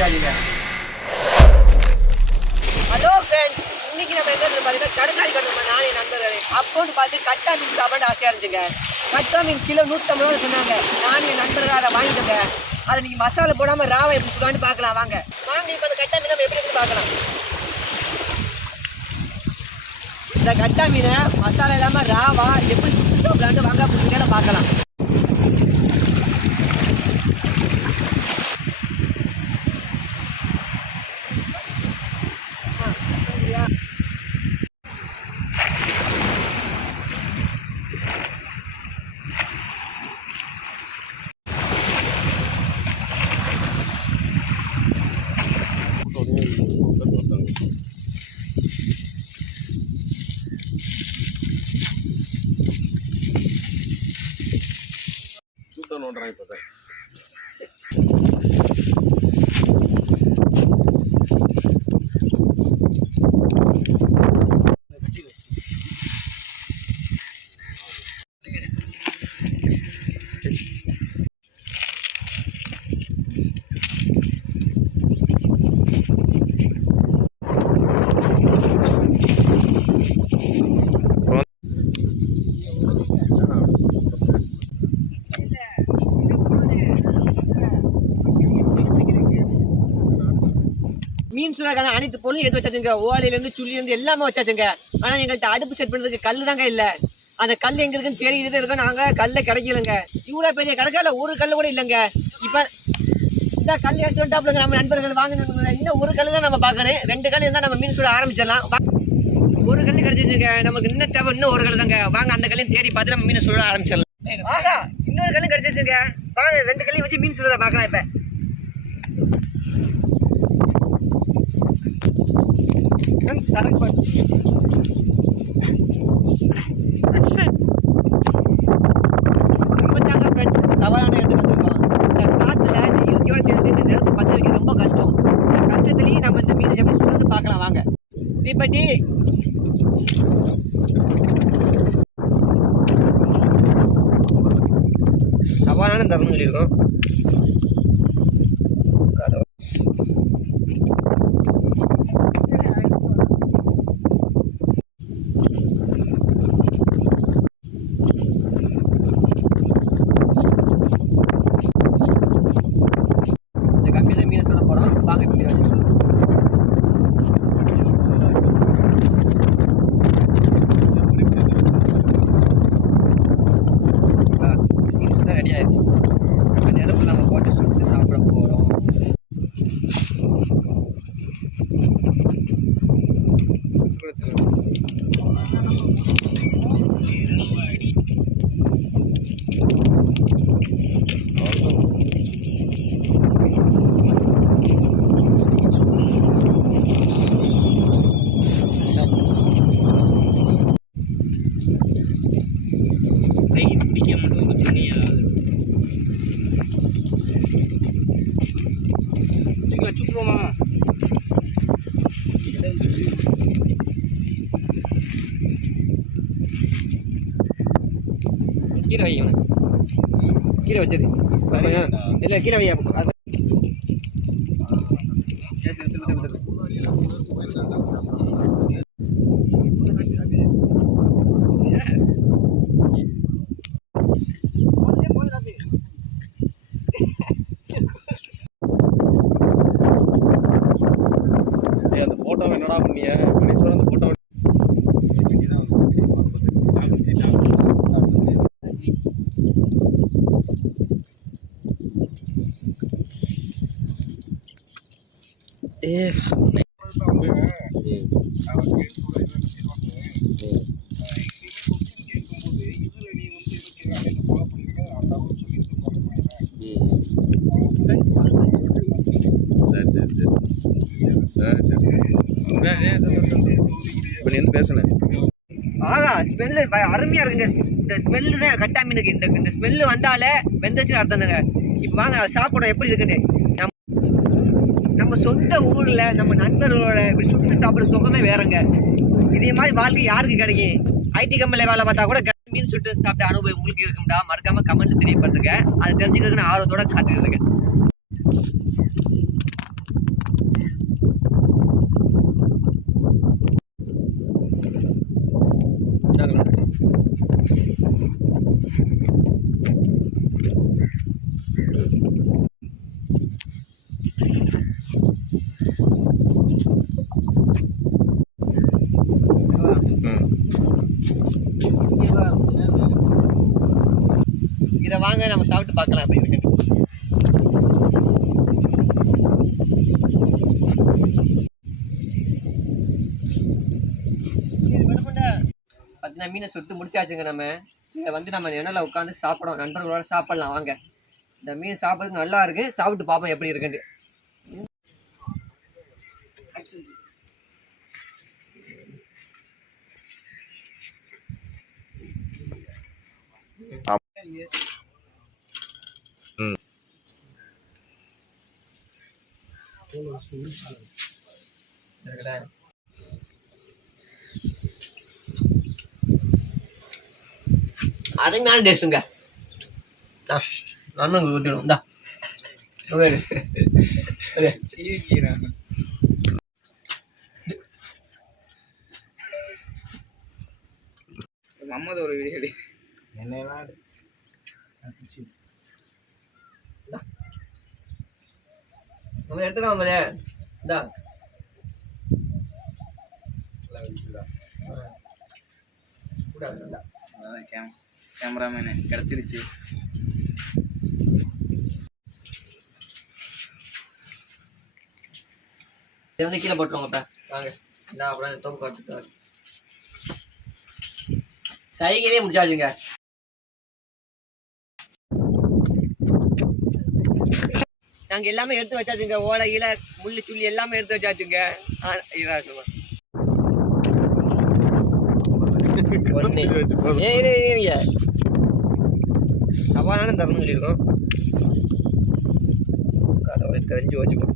செஞ்சாதீங்க. Hello friends, இன்னைக்கு நம்ம எங்க பார்த்தீங்கன்னா கடற்கரை கட்டணுமா நானே நண்பர்கள் அப்போன்னு பார்த்து கட்டா மீன் சாப்பிட ஆசையாக இருந்துச்சுங்க. கட்டா மீன் கிலோ 150 ரூபா சொன்னாங்க. நானே நண்பர்கள் அதை வாங்கிட்டோங்க. அதை நீங்கள் மசாலா போடாமல் ராவை எப்படி சொல்லுவான்னு பார்க்கலாம் வாங்க. இப்போ அந்த கட்டா மீன் நம்ம எப்படி பார்க்கலாம். இந்த கட்டா மீனை மசாலா இல்லாமல் ராவா எப்படி சாப்பிடலான்னு வாங்க புரிஞ்சுக்கால பார்க்கலாம். நோண்டுறான் இப்போ மீன் சுறாக்கான அனைத்து பொருளும் எடுத்து வச்சாச்சுங்க. ஓலையிலேருந்து சுள்ளிலேருந்து எல்லாமே வச்சாச்சுங்க. ஆனால் எங்கள்கிட்ட அடுப்பு செட் பண்ணுறதுக்கு கல் தாங்க இல்லை. அந்த கல் எங்கே இருக்குன்னு தேடிக்கிட்டே இருக்கோம். நாங்கள் கல்லை கிடைக்கலங்க. இவ்வளோ பெரிய கிடைக்கல, ஒரு கல் கூட இல்லைங்க. இப்போ இந்த கல் எடுத்து வந்துட்டாப்புலங்க நம்ம நண்பர்கள் வாங்கினோம். இன்னும் ஒரு கல் தான் நம்ம பார்க்கணும். 2 கல் இருந்தால் நம்ம மீன் சுட ஆரம்பிச்சிடலாம். ஒரு கல் கிடைச்சிச்சுங்க. நமக்கு இன்னும் தேவை இன்னும் ஒரு கல் தாங்க. வாங்க அந்த கல்லையும் தேடி பார்த்து நம்ம மீனை சுட ஆரம்பிச்சிடலாம். ஆகா, இன்னொரு கல் கிடைச்சிச்சுங்க. வாங்க 2 கல்லையும் வச்சு மீன் சுடுறத பார்க்கலாம். இப்போ சவாலான இடத்துக்கு வந்திருக்கோம். இந்த காற்றுல இந்த இயற்கையோடு சேர்ந்து இந்த நெருப்பு பற்ற வைக்க ரொம்ப கஷ்டம். இந்த கஷ்டத்துலேயும் நம்ம இந்த மீன் எப்படி சொல்லுன்னு பார்க்கலாம் வாங்க. தீப்பெட்டி சவாலான தருணம் சொல்லியிருக்கோம். மீன் சுட போகிறோம் வாங்க. மீன் வச்சுக்கலாம். மீன் சுட ரெடி ஆயிடுச்சு. இப்போ நெருப்பு நம்ம போட்டு சுட்டு சாப்பிட போகிறோம். கீரை வை, கீரை வச்சது இல்லை, கீரை வையா. அந்த போட்டோவை என்னடா பண்ணிய கணேஸ்வரன்? அந்த போட்டோ இப்போ நீ வந்து பேசுனேன். ஆகா, ஸ்மெல்லு அருமையாக இருக்குங்க. இந்த ஸ்மெல்லு தான் கட்டா மீனுக்கு. இந்த ஸ்மெல்லு வந்தாலே வெந்துச்சு அர்த்தம்ங்க. இப்போ வாங்க சாப்பிடணும் எப்படி இருக்குன்னு. நம்ம சொந்த ஊரில் நம்ம நண்பர்களோட இப்படி சுட்டு சாப்பிட்ற சுகமே வேறங்க. இதே மாதிரி வாழ்க்கை யாருக்கு கிடைக்கும்? ஐடி கம்பெனியில் வேலை பார்த்தா கூட மீன் சுட்டு சாப்பிட்ட அனுபவம் உங்களுக்கு இருக்கும்டா. மறக்காம கமெண்ட்ல தெரியப்படுத்துங்க. அதை தெரிஞ்சுக்கிறதுக்கு நான் ஆர்வத்தோட காத்துக்கிறேங்க. இதை வாங்க நம்ம சாப்பிட்டு பார்க்கலாம் அப்படி இருக்கு. பார்த்தீங்கன்னா மீனை சுட்டு முடிச்சாச்சுங்க. நம்ம இதை வந்து நம்ம நிழல உட்காந்து சாப்பிடும் நண்பர்களோட சாப்பிடலாம் வாங்க. இந்த மீன் சாப்பிட்றதுக்கு நல்லா இருக்கு, சாப்பிட்டு பார்ப்போம் எப்படி இருக்குன்னு. அருமையான டேஸ்ட்டுங்க. நண்பனுக்கு ஊற்றிடும் இந்தா. நம்மது ஒரு வீடு நம்ம எடுத்துக்கலாம் போதே இந்தா. கேமராமேனு கிடச்சிருச்சு. இதை வந்து கீழே போட்டுருவாங்க. இப்போ வாங்க இந்த அப்புறம் தோப்பு காட்டுட்டு சைக்கிளே முடிச்சாச்சுங்க. நாங்க எல்லாமே எடுத்து வச்சாச்சுங்க. ஓலை இலை முள்ளு சுள்ளி எல்லாமே எடுத்து வச்சாச்சுங்க. சவாலான தரணும் சொல்லியிருக்கோம். அதை தெரிஞ்சு வச்சுக்கோ.